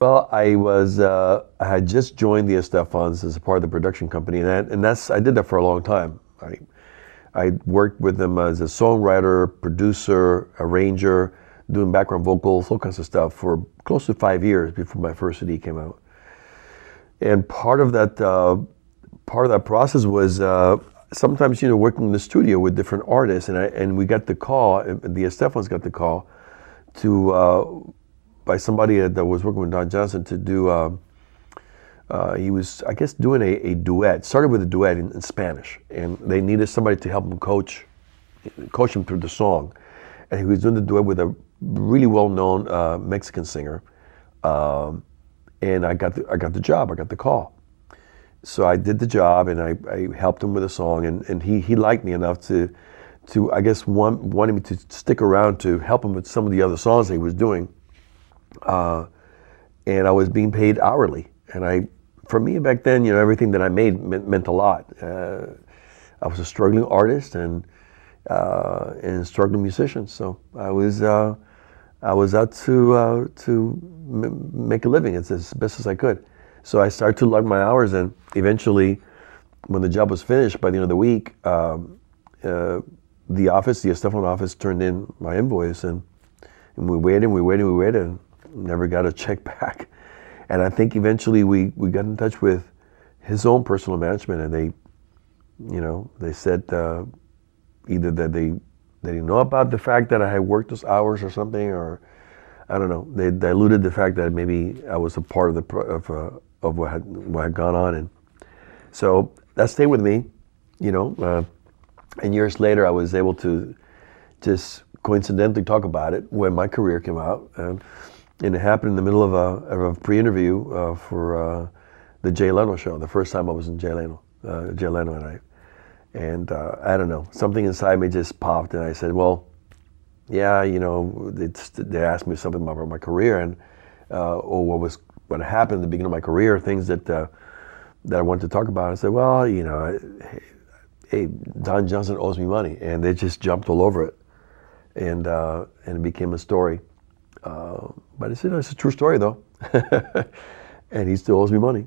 Well, I had just joined the Estefans as a part of the production company, I did that for a long time. I worked with them as a songwriter, producer, arranger, doing background vocals, all kinds of stuff for close to 5 years before my first CD came out. And part of that process was sometimes, working in the studio with different artists, and we got the call, the Estefans got the call to by somebody that was working with Don Johnson to do. He was, I guess, doing a duet. Started with a duet in Spanish, and they needed somebody to help him coach him through the song. And he was doing the duet with a really well-known Mexican singer, and I got the job. I got the call. So I did the job, and I helped him with a song, and he liked me enough to I guess wanted me to stick around to help him with some of the other songs that he was doing. And I was being paid hourly, and for me back then, everything that I made meant a lot. I was a struggling artist and struggling musician, so I was out to make a living as best as I could. So I started to log my hours, and eventually, when the job was finished, by the end of the week, the Estefan office turned in my invoice, and we waited, and never got a check back. And I think eventually we got in touch with his own personal management, and they said either that they didn't know about the fact that I had worked those hours or something, or I don't know. They diluted the fact that maybe I was a part of what had gone on, and so that stayed with me, and years later I was able to just coincidentally talk about it when my career came out, and it happened in the middle of a pre-interview for the Jay Leno show. The first time I was in Jay Leno and I don't know, something inside me just popped, and I said, well, yeah, they asked me something about my career and or what happened at the beginning of my career, things that I wanted to talk about. I said, well, hey, Don Johnson owes me money, and they just jumped all over it, and it became a story. But it's a true story, though, and he still owes me money.